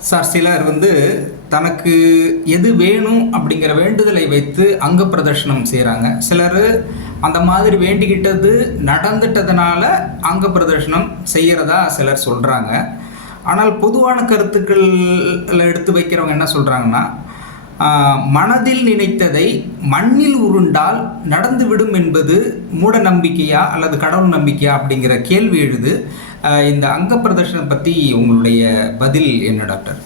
Sir சிலர் வந்து தனக்கு எது வேணும் அப்படிங்கிற வேண்டுதலை வைத்து அங்க பிரதர்ஷனம் செய்கிறாங்க சிலர் அந்த மாதிரி வேண்டிக்கிட்டது நடந்துட்டதுனால அங்க பிரதர்ஷனம் செய்கிறதா சிலர் சொல்கிறாங்க ஆனால் பொதுவான கருத்துக்கள் எடுத்து வைக்கிறவங்க என்ன சொல்கிறாங்கன்னா மனதில் நினைத்ததை மண்ணில் உருண்டால் நடந்துவிடும் என்பது மூட நம்பிக்கையா அல்லது கடவுள் நம்பிக்கையா அப்படிங்கிற கேள்வி எழுது. இந்த அங்க பிரதர்ஷனம் பற்றி உங்களுடைய பதில் என்ன டாக்டர்?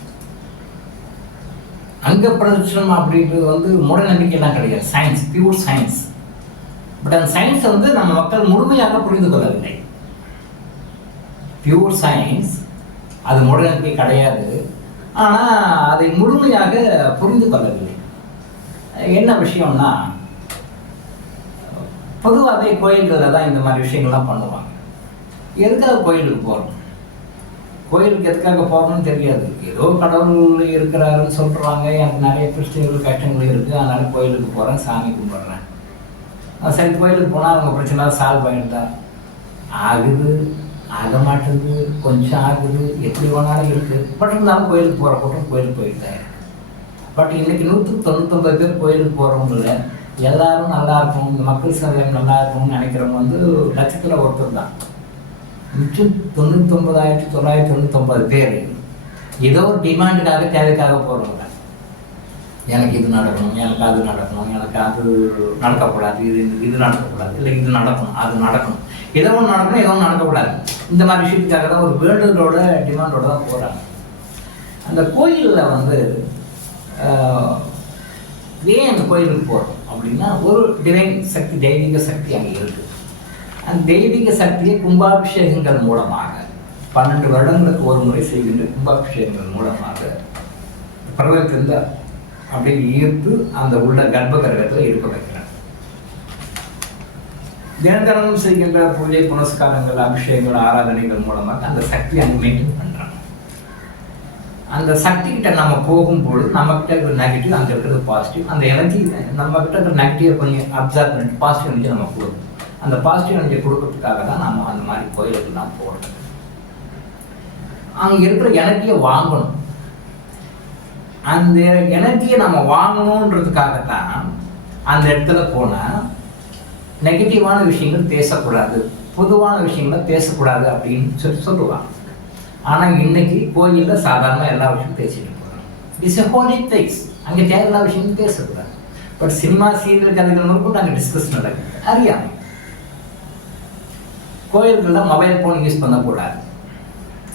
அங்க பிரதர்ஷனம் அப்படின்றது வந்து மூடநம்பிக்கைலாம் கிடையாது. சயின்ஸ் பியூர் சயின்ஸ் பட் அந்த சயின்ஸை வந்து நம்ம மக்கள் முழுமையாக புரிந்து கொள்ளவில்லை. பியூர் சயின்ஸ் அது மூடநம்பிக்கை கிடையாது. ஆனால் அதை முழுமையாக புரிந்து கொள்ளவில்லை. என்ன விஷயம்னா பொதுவாகவே கோயில்களில் தான் இந்த மாதிரி விஷயங்கள்லாம் பண்ணுவாங்க. எதுக்காக கோயிலுக்கு போகிறோம் கோயிலுக்கு எதுக்காக போகணும்னு தெரியாது. ஏதோ கடவுள் இருக்கிறாருன்னு சொல்கிறாங்க எனக்கு நிறைய பிரச்சனைகள் கஷ்டங்கள் இருக்குது அதனால் கோயிலுக்கு போகிறேன் சாமி கும்பிட்றேன். சரி கோயிலுக்கு போனால் அவங்க பிரச்சனை சால்வ் ஆகிடுதா ஆகுது. ஆக மாட்டேங்குது கொஞ்சம் ஆகுது. எப்படி வேணாலும் இருக்குது பட் இருந்தாலும் கோயிலுக்கு போகிற கூட்டம் கோயிலுக்கு போயிட்டு பட் இன்னைக்கு நூற்றுக்கு தொண்ணூத்தொம்பது பேர் கோயிலுக்கு போகிறவங்கள எல்லாரும் நல்லா இருக்கும் இந்த மக்கள் சேவை நல்லா இருக்கும்னு நினைக்கிறவங்க வந்து லட்சத்தில் ஒருத்தர் தான். மிச்சம் தொண்ணூத்தொம்பதாயிரத்தி தொள்ளாயிரத்தி தொண்ணூத்தொம்பது பேர். ஏதோ ஒரு டிமாண்டுக்காக தேவைக்காக போகிறவங்க எனக்கு இது நடக்கணும் எனக்கு அது நடக்கணும் எனக்கு அது நடக்கக்கூடாது இது இது நடக்கக்கூடாது இல்லை இது நடக்கணும் அது நடக்கணும். ஏதோ ஒன்று நடக்கணும் ஏதோ ஒன்று நடக்கக்கூடாது. இந்த மாதிரி விஷயத்துக்காக தான் ஒரு வேண்டுதலோட டிமாண்டோட தான் போகிறாங்க அந்த கோயிலில் வந்து ஏன் அந்த கோயிலுக்கு போகிறோம் அப்படின்னா ஒரு டிவைன் சக்தி தெய்வீக சக்தி அங்கே இருக்குது தெய்வீக சக்தியை கும்பாபிஷேகங்கள் மூலமாக பன்னெண்டு வருடங்களுக்கு ஒரு முறை செய்கின்ற கும்பாபிஷேகங்கள் மூலமாக பருவத்திலிருந்து அப்படியே ஈர்த்து அந்த உள்ள கர்ப்ப கிரகத்தில் இருக்க வைக்கிறார். தினந்தனம் செய்கின்ற பூஜை புனஸ்காரங்கள் அபிஷேகங்கள் ஆராதனைகள் மூலமாக அந்த சக்தியை அங்கே மெயின்டைன் பண்ணுறாங்க அந்த சக்தி கிட்ட நம்ம போகும்போது நம்மக்கிட்ட இருக்கிற நெகட்டிவ் அங்கே இருக்கிறது பாசிட்டிவ் அந்த எனர்ஜி நம்மக்கிட்ட இருக்கிற நெகட்டிவ் கொஞ்சம் அப்சர்வ் பண்ணிட்டு பாசிட்டிவ் எனர்ஜி நம்ம கொடுக்கும் அந்த பாசிட்டிவ் எனர்ஜி கொடுக்கறதுக்காக தான் நம்ம அந்த மாதிரி கோயிலுக்கு நான் போகிறோம் அங்கே இருக்கிற எனர்ஜியை வாங்கணும். அந்த எனர்ஜியை நம்ம வாங்கணுன்றதுக்காகத்தான் அந்த இடத்துல போனால் நெகட்டிவான விஷயங்கள் பேசக்கூடாது பொதுவான விஷயங்களை பேசக்கூடாது அப்படின்னு சொல்லி சொல்லுவாங்க. ஆனால் இன்னைக்கு கோயிலில் சாதாரண எல்லா விஷயமும் பேசிட்டு போகிறாங்க இட்ஸ் எ ஹோலி பிளேஸ் அங்கே தேவையில்லா விஷயமும் பேசக்கூடாது. பட் சினிமா சீரியல் கதைகள் கூட அங்கே டிஸ்கஸ் நடக்குது. அறியாமல் கோயில்களில் மொபைல் ஃபோன் யூஸ் பண்ணக்கூடாது.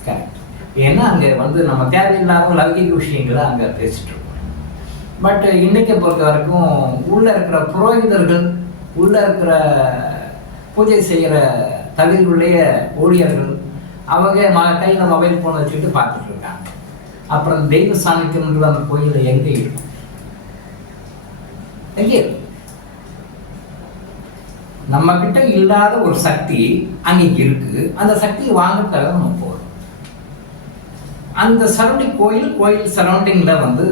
கரெக்ட் ஏன்னா அங்கே வந்து நம்ம தேவையில்லாத லௌகிக விஷயங்களை அங்கே பேசிட்டு இருக்கோம். பட் இன்னைக்கு பொறுத்த வரைக்கும் உள்ள இருக்கிற புரோகிதர்கள் உள்ள இருக்கிற பூஜை செய்கிற தவிர்களுடைய ஊழியர்கள் அவங்க ம கையில் மொபைல் ஃபோன் வச்சுக்கிட்டு பார்த்துட்டு இருக்காங்க. அப்புறம் தெய்வ சாநித்தியம்ன்றது அந்த கோயிலில் எங்கே இருக்கும் எங்கே இருக்கும் நம்ம கிட்ட இல்லாத ஒரு சக்தி அங்கே இருக்கு. அந்த சக்தியை வாங்கிறதுக்காக நம்ம போகிறோம் அந்த சரௌண்டிங் கோயில் கோயில் சரௌண்டிங்கில் வந்து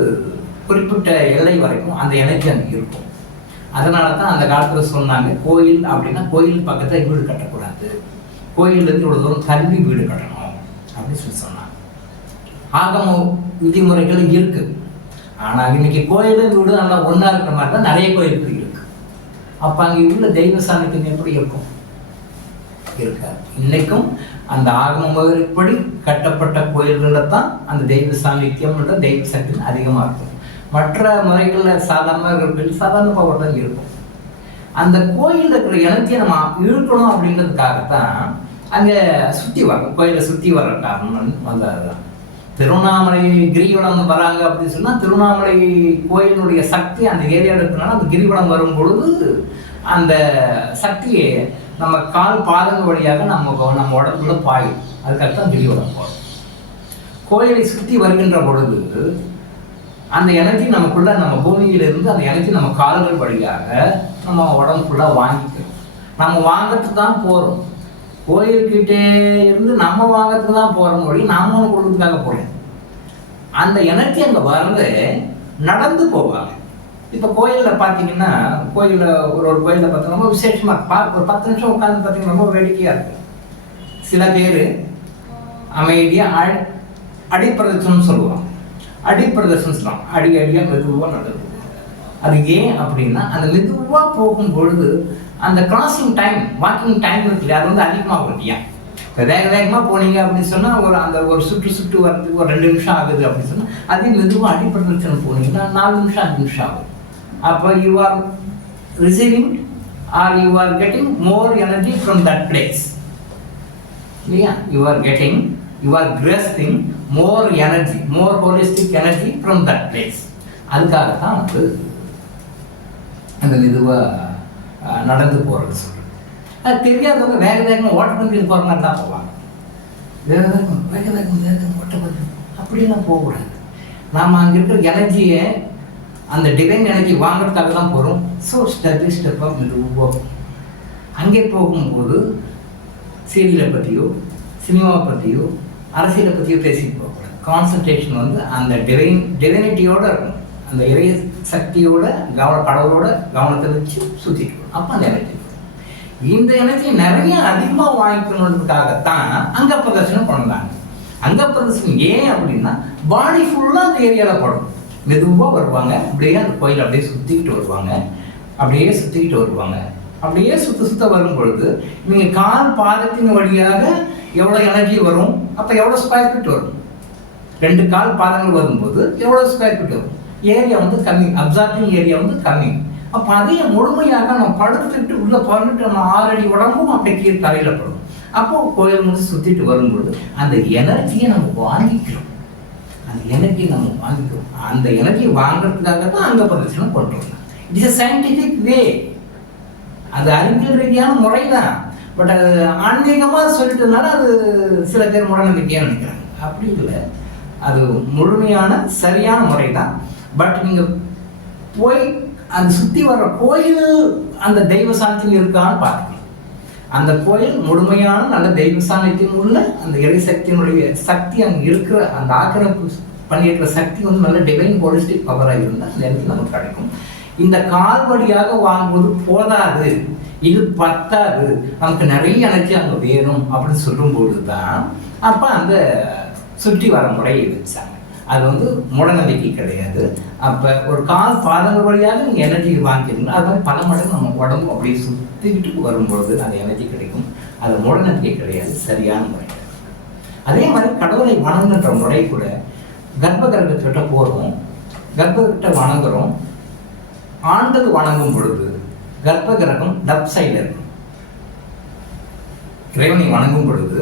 குறிப்பிட்ட எல்லை வரைக்கும் அந்த எல்லைக்கு அங்கே இருக்கும். அதனால தான் அந்த காலத்தில் சொன்னாங்க கோயில் அப்படின்னா கோயில் பக்கத்தில் வீடு கட்டக்கூடாது. கோயிலேருந்து இவ்வளோ தூரம் தள்ளி வீடு கட்டணும் அப்படின்னு சொல்லி சொன்னாங்க. ஆகம விதிமுறைகள் இருக்குது ஆனால் இன்னைக்கு கோயிலும் வீடு நல்லா ஒன்றா இருக்கிற மாதிரி தான் நிறைய கோயில் இருக்குது அப்போ அங்கே உள்ள தெய்வ சாநித்தியம் எப்படி இருக்கும்? இருக்காது. இன்னைக்கும் அந்த ஆகம முறைப்படி கட்டப்பட்ட கோயில்களில் தான் அந்த தெய்வ சாநித்தியம்ன்ற தெய்வ சக்தி அதிகமாக இருக்கும். மற்ற முறைகளில் சாதாரணமாக இருக்கிற சாதாரண பவர் தான் இருக்கும். அந்த கோயிலில் இருக்கிற எனர்ஜியை நம்ம இழுக்கணும் அப்படின்றதுக்காகத்தான் அங்கே சுற்றி வரும் கோயிலை சுற்றி வர காரணம் வந்து திருவண்ணாமலை கிரிவலம் வராங்க அப்படின்னு சொன்னால் திருவண்ணாமலை கோயிலுடைய சக்தி அந்த ஏரியாவில் இருக்கிறனால அந்த கிரிவலம் வரும் பொழுது அந்த சக்தியை நம்ம கால் பாதங்க வழியாக நம்ம நம்ம உடம்புல பாயும். அதுக்கடுத்து கிரிவலம் போகும் கோயிலை சுற்றி வருகின்ற பொழுது அந்த எனர்ஜி நமக்குள்ள நம்ம பூமியிலிருந்து அந்த எனர்ஜி நம்ம கால்கள் வழியாக நம்ம உடம்பு ஃபுல்லாக வாங்கிக்கிறோம். நம்ம வாங்கிறதுக்கு தான் போகிறோம் கோயில்கிட்டே இருந்து நம்ம வாங்கிறதுக்கு தான் போகிறோம் ஒழி நாம ஒன்று கொடுக்கறதுக்காக போகிறோம் அந்த எனர்ஜி அங்கே வந்து நடந்து போவாங்க இப்போ கோயிலில் பார்த்தீங்கன்னா கோயிலில் ஒரு ஒரு கோயிலில் பார்த்தீங்கன்னா ரொம்ப விசேஷமாக பா ஒரு பத்து நிமிஷம் உட்காந்து பார்த்தீங்கன்னா ரொம்ப வேடிக்கையாக இருக்கும் சில பேர் அமைதியாக அடி அடிப்பிரதட்சணம்னு சொல்லுவாங்க. அடி சொல்லுவாங்க. அடி அடியாக மெதுவாக நடக்கும். அது ஏன் அப்படின்னா அந்த மெதுவாக போகும் பொழுது அந்த கிராசிங் டைம் வாக்கிங் டைம் இருக்குல்ல அது வந்து அதிகமாக இல்லையா இப்போ வேக வேகமாக போனீங்க அப்படின்னு சொன்னால் ஒரு அந்த ஒரு சுற்று சுற்று வர்றதுக்கு ஒரு ரெண்டு நிமிஷம் ஆகுது அப்படின்னு சொன்னால் அதே மெதுவாக அடிப்படத்தில் போனீங்கன்னா நாலு நிமிஷம் அஞ்சு நிமிஷம் ஆகும். அப்போ you are receiving are you are getting more energy from that place இல்லையா? You are getting you are crusting more energy more holistic energy from that place அதுக்காகத்தான் வந்து அந்த மெதுவாக நடந்து போகிறது சொல்லி அது தெரியாதவங்க வேக வேகமாக ஓட்டப்பந்தயம் போகிற மாதிரி தான் போவாங்க. வேக வேகம் வேக வேகம் வேகம் ஓட்டப்பந்தயம் அப்படிலாம் போகக்கூடாது. நாம் அங்கே இருக்கிற எனர்ஜியை அந்த டிவைன் எனர்ஜி வாங்குறதுக்காக தான் போகிறோம் ஸோ ஸ்டெப் ஸ்டெப்பாக ஸ்டெப்பாக உருவாகும் அங்கே போகும்போது சீரியலை பற்றியோ சினிமாவை பற்றியோ அரசியலை பற்றியோ பேசிட்டு போகக்கூடாது. கான்சன்ட்ரேஷன் வந்து அந்த டிவைன் டிவைனிட்டியோடு இருக்கும் அந்த இறை சக்தியோட கவன கடவுளோட கவனத்தை வச்சு சுற்றிட்டு அப்போ அந்த எனர்ஜி இந்த எனர்ஜி நிறைய அதிகமாக வாங்கிக்கணுன்றதுக்காகத்தான் அங்க பிரதர்ஷனம் பண்ணுறாங்க அங்க பிரதர்ஷனம் ஏன் அப்படின்னா பாடி ஃபுல்லாக அந்த ஏரியாவில் படும். மெதுவாக வருவாங்க அப்படியே அந்த கோயில் அப்படியே சுற்றிக்கிட்டு வருவாங்க. அப்படியே சுற்றிக்கிட்டு வருவாங்க. அப்படியே சுத்த சுத்த வரும் பொழுது நீங்கள் கால் பாதத்தின் வழியாக எவ்வளோ எனர்ஜி வரும்? அப்போ எவ்வளோ ஸ்கொயர் ஃபீட் வரும்? ரெண்டு கால் பாதங்கள் வரும்போது எவ்வளோ ஸ்கொயர் ஃபீட் வரும்? ஏரியா வந்து கம்மி அப்சார்பிங் ஏரியா வந்து கம்மி அப்போ அதையே முழுமையாக நம்ம படுத்துக்கிட்டு உள்ளே பண்ணிட்டு நம்ம ஆறடி உடம்பும் அப்படியே கீழே தரையில் படும். அப்போ கோயில் வந்து சுற்றிட்டு வரும்பொழுது அந்த எனர்ஜியை நம்ம வாங்கிக்கிறோம். அந்த எனர்ஜியை நம்ம வாங்கிக்கிறோம். அந்த எனர்ஜியை வாங்குறதுக்காக தான் அங்க பிரதர்ஷனம் பண்ணுறோம் இட் இஸ் சயின்டிஃபிக் வே அது அறிவியல் ரீதியான முறை தான் பட் அது ஆன்மீகமாக சொல்லிட்டதுனால அது சில பேர் முடநம்பிக்கையாக நினைக்கிறாங்க. அப்படி இல்லை. அது முழுமையான சரியான முறை தான் பட் நீங்கள் போய் அந்த சுற்றி வர்ற கோயில் அந்த தெய்வ சாந்தியில் இருக்கான்னு பார்த்துக்கலாம் அந்த கோயில் முழுமையான நல்ல தெய்வ சாந்தியத்தின் உள்ள அந்த இறை சக்தியினுடைய சக்தி அங்கே இருக்கிற அந்த ஆக்கிரமிப்பு பண்ணியிருக்கிற சக்தி வந்து நல்ல டிவைன் பாலிஸ்டிக் பவராக இருந்தால் அந்த இடத்துல நமக்கு கிடைக்கும். இந்த கால் வழியாக வாங்குவது போதாது. இது பத்தாது. நமக்கு நிறைய எனர்ஜி அங்கே வேணும் அப்படின்னு சொல்லும்போது தான் அப்போ அந்த சுற்றி வர முறை வச்சாங்க அது வந்து மூடநம்பிக்கை கிடையாது. அப்போ ஒரு கால் பாதங்கள் வழியாக நீங்கள் எனர்ஜி வாங்கிக்கிறீங்க அது மாதிரி பல மடங்கு நம்ம உடம்பு அப்படியே சுற்றிக்கிட்டு வரும்பொழுது அந்த எனர்ஜி கிடைக்கும். அது மூடநம்பிக்கை கிடையாது. சரியான முறை அதே மாதிரி கடவுளை வணங்குன்ற முறை கூட கர்ப்ப கிரகத்திட்ட போகிறோம் கர்ப்பகிட்ட வணங்குறோம். ஆண்கள் வணங்கும் பொழுது கர்ப்ப கிரகம் டப் சைடில் இருக்கும். இறைவனை வணங்கும் பொழுது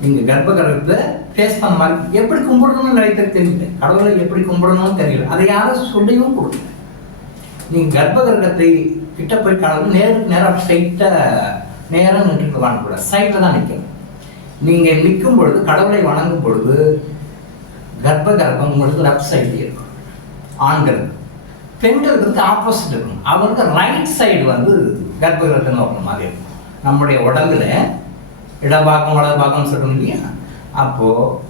நீங்கள் கர்ப்ப கிரகத்தை ஃபேஸ் பண்ண மாதிரி எப்படி கும்பிடணும்னு நிறைய தெரியல கடவுளை எப்படி கும்பிடணும்னு தெரியல அதை யாரும் சொல்லியும் கொடுக்கல. நீங்கள் கர்ப்ப கிரகத்தை கிட்ட போய் கடவுள் நேருக்கு நேராக ஸ்ட்ரைட்டாக நேராக நின்றுட்டு வாங்கக்கூடாது சைட்டில் தான் நிற்கணும் நீங்கள் நிற்கும் பொழுது கடவுளை வணங்கும் பொழுது கர்ப்ப கிரகம் உங்களுக்கு லெஃப்ட் சைட்லேயே இருக்கும். ஆண்களுக்கு பெண்களுக்கு ஆப்போசிட் இருக்கும் அவருக்கு ரைட் சைடு வந்து கர்ப்ப கிரகத்தை நோக்கிற மாதிரி இருக்கும். நம்முடைய உடம்புல இடபாகம் வலது பாகம் சொல்லணும் இல்லையா? அப்போ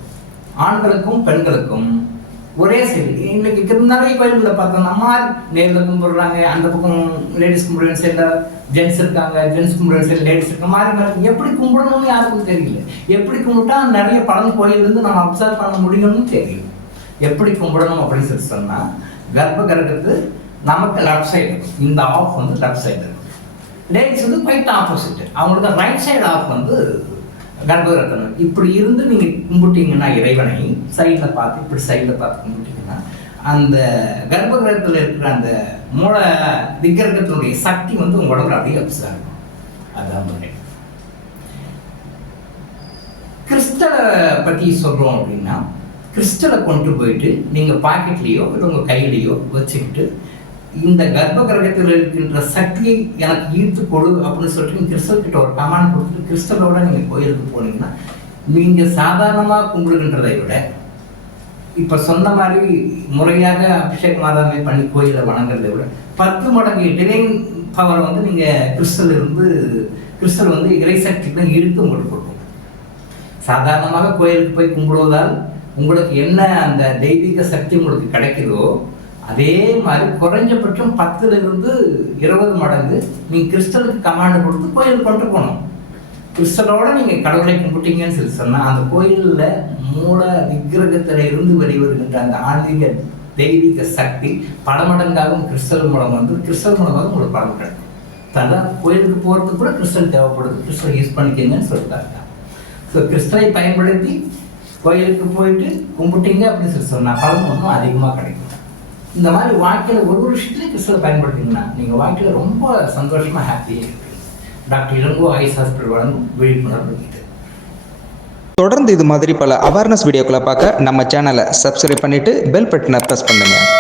ஆண்களுக்கும் பெண்களுக்கும் ஒரே சைடு இன்னைக்கு நிறைய கோயில்களை பார்த்தோம் அம்மா நேரில் கும்பிடுறாங்க அந்த பக்கம் லேடிஸ் கும்பிடுற சைடில் ஜென்ஸ் இருக்காங்க ஜென்ஸ் கும்பிடுற சைடில் லேடிஸ் இருக்க மாதிரி மாதிரி. எப்படி கும்பிடணும்னு யாருக்கும் தெரியல. எப்படி கும்பிட்டா நிறைய படம் கோயிலிருந்து நம்ம அப்சர்வ் பண்ண முடியும்னு தெரியும் எப்படி கும்பிடணும் அப்படின்னு சொல்லி சொன்னால் கர்ப்ப கிரகத்து நமக்கு லெஃப்ட் சைடு இந்த ஆஃப் வந்து லெஃப்ட் சைடு லேடிஸ் வந்து குவைட் ஆப்போசிட் அவங்களுக்கு ரைட் சைடு ஆஃப் வந்து கர்ப்பகிரகம் இப்படி இருந்து நீங்கள் கும்பிட்டீங்கன்னா இறைவனை சைடில் பார்த்து இப்படி சைடில் பார்த்து கும்பிட்டீங்கன்னா அந்த கர்ப்பகிரகத்தில் இருக்கிற அந்த மூல விக்கிரகத்தினுடைய சக்தி வந்து உங்க உடம்புல அப்படியே அப்சா இருக்கும். அதான் முறை கிறிஸ்டலை பற்றி சொல்கிறோம் அப்படின்னா கிறிஸ்டலை கொண்டு போயிட்டு நீங்கள் பாக்கெட்லேயோ இல்லை உங்கள் கையிலையோ வச்சுக்கிட்டு இந்த கர்ப்ப கிரகத்தில் இருக்கின்ற சக்தியை எனக்கு ஈர்த்து கொடு அப்படின்னு சொல்லிட்டு நீங்கள் கிறிஸ்டல் கிட்ட ஒரு கமாண்ட் கொடுத்துட்டு கிறிஸ்டலோட நீங்கள் கோயிலுக்கு போனீங்கன்னா நீங்கள் சாதாரணமாக கும்பிடுகின்றதை விட இப்போ சொன்ன மாதிரி முறையாக அபிஷேக மாதாமே பண்ணி கோயிலை வணங்குறதை விட பத்து மடங்கு டிவைன் பவரை வந்து நீங்கள் கிறிஸ்டல் இருந்து கிறிஸ்டல் வந்து இறை சக்திக்குள்ள ஈர்த்து உங்களுக்கு கொடுக்கும். சாதாரணமாக கோயிலுக்கு போய் கும்பிடுவதால் உங்களுக்கு என்ன அந்த தெய்வீக சக்தி உங்களுக்கு கிடைக்குதோ அதே மாதிரி குறைஞ்சபட்சம் பத்துல இருந்து இருபது மடங்கு நீங்கள் கிறிஸ்டலுக்கு கமாண்ட் கொடுத்து கோயிலுக்கு கொண்டு போகணும். கிறிஸ்டலோட நீங்கள் கடவுளை கும்பிட்டீங்கன்னு சொல்லி சொன்னால் அந்த கோயிலில் மூல விக்கிரகத்தில் இருந்து வெளிவருகின்ற அந்த ஆன்மீக தெய்வீக சக்தி பல மடங்காகவும் கிறிஸ்டல் மூலம் வந்து கிறிஸ்டல் மூலமாக உங்களுக்கு பலன் கிடைக்கும். அதனால் கோயிலுக்கு போகிறதுக்கு கூட கிறிஸ்டல் தேவைப்படுது. கிறிஸ்டல் யூஸ் பண்ணிக்கங்கன்னு சொல்லிட்டாங்க. ஸோ கிறிஸ்டலை பயன்படுத்தி கோயிலுக்கு போயிட்டு கும்பிட்டீங்க அப்படின்னு சொல்லி சொன்னால் பலன் ஒன்றும் அதிகமாக கிடைக்கும். இந்த மாதிரி வாழ்க்கையில் ஒரு ஒரு விஷயத்துலையும் கிறிஸ்துவை பயன்படுத்திங்கன்னா நீங்கள் வாழ்க்கையில் ரொம்ப சந்தோஷமாக ஹாப்பியாக இருப்பீங்க. டாக்டர் இளங்கோ ஐஸ் ஹாஸ்பிட்டல் வழங்கும் விழிப்புணர்வு இது. தொடர்ந்து இது மாதிரி பல அவேர்னஸ் வீடியோக்களை பார்க்க நம்ம சேனலை சப்ஸ்கிரைப் பண்ணிவிட்டு பெல் பட்டனை ப்ரெஸ் பண்ணுங்கள்